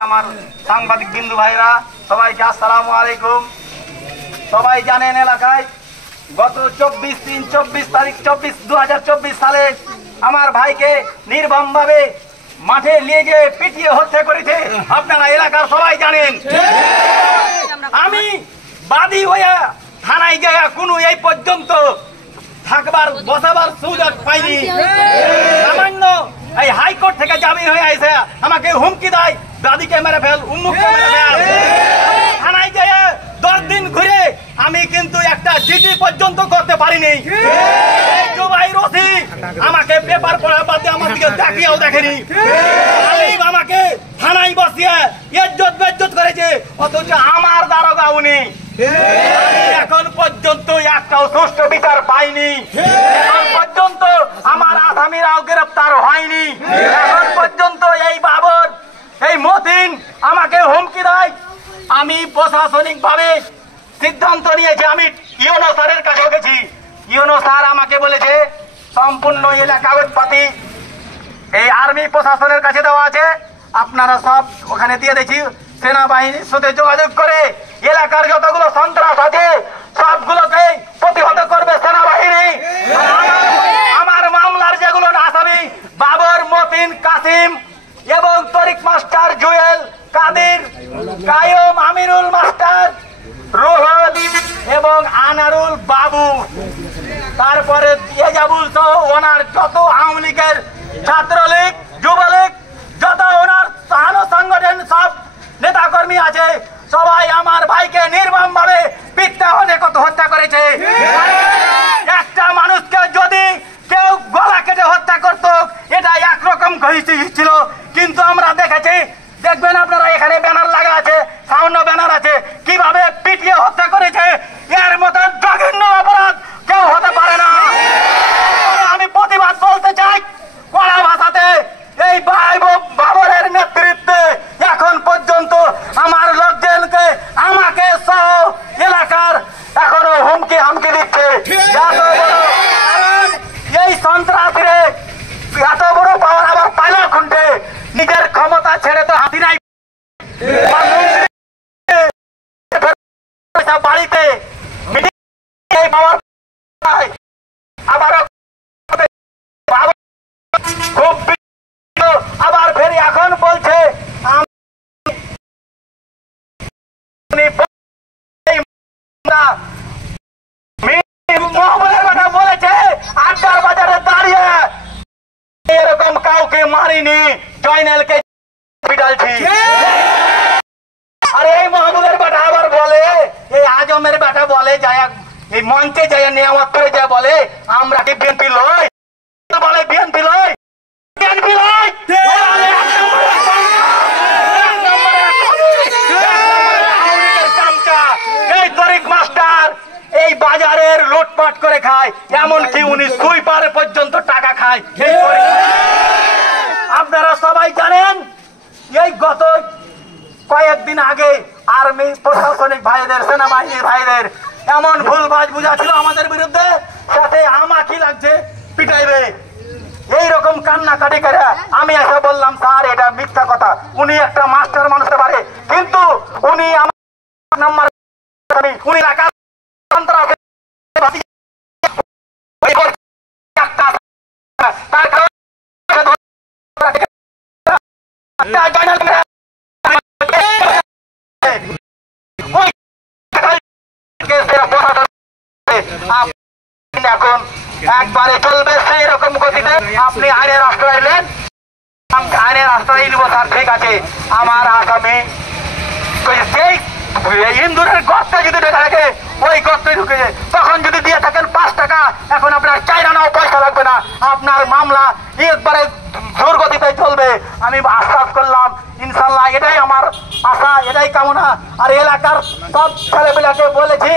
আমার সাংবাদিক বিন্দু ভাইরা সবাইকে আসসালামু আলাইকুম। সবাই জানেন এলাকায় গত 24 তারিখ 2024 সালে আমার ভাইকে নির্মমভাবে মাঠে নিয়ে গিয়ে পিটিয়ে হত্যা করেছে। আপনারা এলাকার সবাই জানেন। আমি বাদী হইয়া থানায় গিয়ে কোনো এই পর্যন্ত থাকবার বসাবার সুযোগ পাইনি। সামান্য এই হাইকোর্ট থেকে জামিন হয়ে আইসে আমাকে হুমকি দেয়, দাদিকে মেরে ফেল, উম্মুককে মেরে ফেল। থানায় গিয়ে 10 দিন ঘুরে আমি কিন্তু একটা জিডি পর্যন্ত করতে পারিনি। জুবাই রশি আমাকে পেপার পড়া বাদে আমার দিকে তাকিয়েও দেখেনি। আলিম আমাকে থানায় বসিয়ে ইজ্জত বেজ্জত করেছে, অথচ আমার দারোগা উনি এখন পর্যন্ত একটাও সুষ্ঠু বিচার পাইনি। এখন পর্যন্ত আমার আসামিরাও গ্রেফতার হয়নি। এখন পর্যন্ত এই বাবর এই মতিন আমাকে হুমকি দেয়। আমি প্রশাসনিক ভাবে সিদ্ধান্ত নিয়েছি, আমি ইউনো স্যারের কাছে গেছি। ইউনো স্যার আমাকে বলেছে সম্পূর্ণ এলাকা কাগজপাতি এই আর্মি প্রশাসনের কাছে দেওয়া আছে, আপনারা সব ওখানে দিয়ে দিয়েছি। সেনাবাহিনীর সাথে যোগাযোগ করে এলাকার যতগুলো সন্ত্রাস আছে সবগুলোকে প্রতিহত করবে সেনাবাহিনী। আমার মামলার যেগুলো আসামি বাবর, মতিন, কাসিম এবং তরিক মাস্টার, জুয়েল, কাদির, কায়ুম, আমিরুল মাস্টার, রোহন এবং আনারুল বাবু, তারপরে এজাবুল সহ ওনার যত আওয়ামী লীগের, ছাত্রলীগ, যুবলীগ, যত ওনার সংগঠন সব নেতাকর্মী আছে, সবাই আমার ভাইকে নির্মম ভাবে পিতা হত্যা করেছে। একটা মানুষকে যদি কেউ গলা কেটে হত্যা করত এটা একরকম ছিল, কিন্তু আমরা দেখেছি, দেখবেন আপনারা এখানে ব্যানার লাগা আছে, সাউন্ড ব্যানার আছে, কিভাবে পিটিয়ে হত্যা করেছে। এর মতো জঘন্য অপরাধ কেউ হতে পারে না। আমি প্রতিবাদ বলতে চাই কড়া ভাষাতে, এই বাবরের নেতৃত্বে এখন পর্যন্ত আমার লোকজনকে, আমাকে সহ এলাকার এখনো হুমকি হামকি দিচ্ছে। এই সন্ত্রাসীরে এত বড় পাওয়ার আবার পাইলা খুঁটে নিজের ক্ষমতা ছেড়ে তো হাতি নাই বাড়িতে আবার খুব আবার ফের এখন বলছে কথা বলেছে আড্ডার বাজারে দাঁড়িয়ে এরকম কাউকে মারিনি, জয়নালকে পিটালছি। আর এই মাহমুদের বেটা আবার বলে, এই আজমের বেটা বলে যায় এই মঞ্চে যায় নিয়ামত করে যায় বলে আমরা কি বিএনপি লই, বলে বিএনপি লই, বিএনপি লই। এই তরিক মাস্টার এই বাজারের লুটপাট করে খায়, এমনকি উনি সুইপারে পর্যন্ত টাকা খায়। আপনারা সবাই জানেন এই গত কয়েকদিন আগে আর্মি প্রশাসনিক ভাইদের, সেনাবাহিনীর ভাইদের এমন ভুলভাল বুঝা ছিল আমাদের বিরুদ্ধে, সাথে আমাকে লাগছে পিটাইবে, এইরকম কান্নাকাটি করে আমি এসে বললাম স্যার এটা মিথ্যা কথা, উনি একটা মাস্টার মানুষ হতে পারে, কিন্তু উনি আমার নাম্বার উনি রাখা এখন একবারে চলবে সেই রকম গতিতে। আপনি আইনের আশ্রয় নেন, আইনের আশ্রয় নিব স্যার, ঠিক আছে। আমার আসামি সেই ইন্দুরের গর্তে যদি ঢেকে থাকে ওই গর্তে ঢুকে তখন যদি দিয়ে থাকেন 5 টাকা, এখন আপনার 4 আনাও পয়সা লাগবে না, আপনার মামলা একবারে জোর গতিতে চলবে। আমি আশ্বাস করলাম ইনশাল্লাহ, এটাই আমার আশা, এটাই কামনা। আর এলাকার সব ছেলেপিলাকে বলেছি,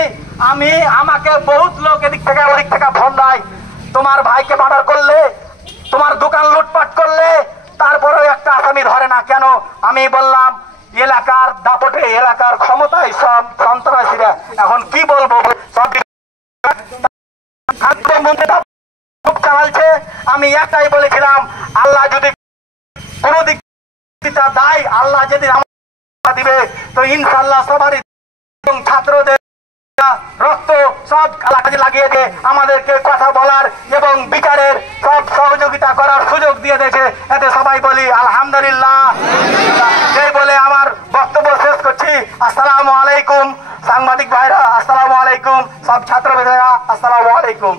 আমাকে বহুত লোক এদিক থেকে ওদিক থেকে ফোন দেয়, তোমার ভাইকে মার্ডার করলে, তোমার দোকান লুটপাট করলে, তারপরেও একটা আসামি ধরে না কেন? আমি বললাম এলাকার দাপটে, এলাকার ক্ষমতায় সব সন্ত্রাসীরা এখন কি বলবো সব চালাচ্ছে। আমি একটাই বলেছিলাম, আল্লাহ যদি কোনো দিক দায়, আল্লাহ যদি দিবে। তো ইনশাআল্লাহ সবারই এবং ছাত্রদের রক্ত সব কাজে লাগিয়ে দিয়ে আমাদেরকে কথা বলার এবং বিচারের সব সহযোগিতা করার সুযোগ দিয়ে দিয়েছে। এতে সবাই বলি আলহামদুলিল্লাহ। এই বলে আমার বক্তব্য শেষ করছি। আসসালামু আলাইকুম সাংবাদিক ভাইরা, আসসালামু আলাইকুম সব ছাত্র ভাইরা, আসসালামু আলাইকুম।